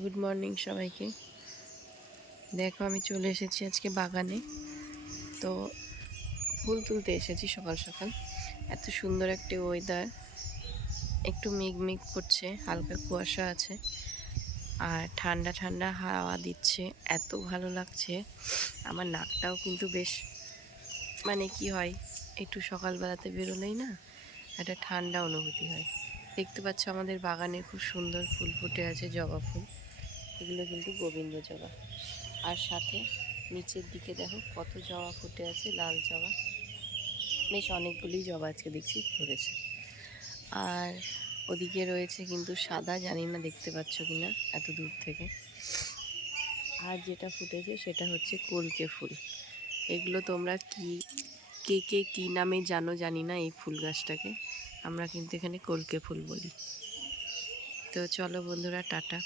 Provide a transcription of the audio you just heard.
Good morning সবাইকে। দেখো আমি চলে এসেছি আজকে বাগানে। তো ফুল তুলতে এসেছি সকাল সকাল। এত সুন্দর একটা ওয়েদার, একটু মেঘ মেঘ করছে, হালকা কুয়াশা আছে আর ঠান্ডা ঠান্ডা হাওয়া দিচ্ছে, এত ভালো লাগছে। আমার নাকটাও কিন্তু বেশ কি হয়, একটু সকালবেলাতে বেরোলেই না একটা ঠান্ডা অনুভূতি হয়। দেখতে পাচ্ছ আমাদের বাগানে খুব সুন্দর ফুল ফুটে আছে, জবা ফুল। এগুলো কিন্তু গোবিন্দ জবা। আর সাথে নিচের দিকে দেখো কত জবা ফুটে আছে, লাল জবা। বেশ অনেকগুলি জবা আজকে দেখছি ধরেছে। আর ওদিকে রয়েছে কিন্তু সাদা, জানি না দেখতে পাচ্ছ কিনা এত দূর থেকে। আর যেটা ফুটেছে সেটা হচ্ছে কলকে ফুল। এগুলো তোমরা কে কে কী নামে জানো জানি না, এই ফুল গাছটাকে আমরা কিন্তু এখানে কলকে ফুল বলি। তো চলো বন্ধুরা, টাটা।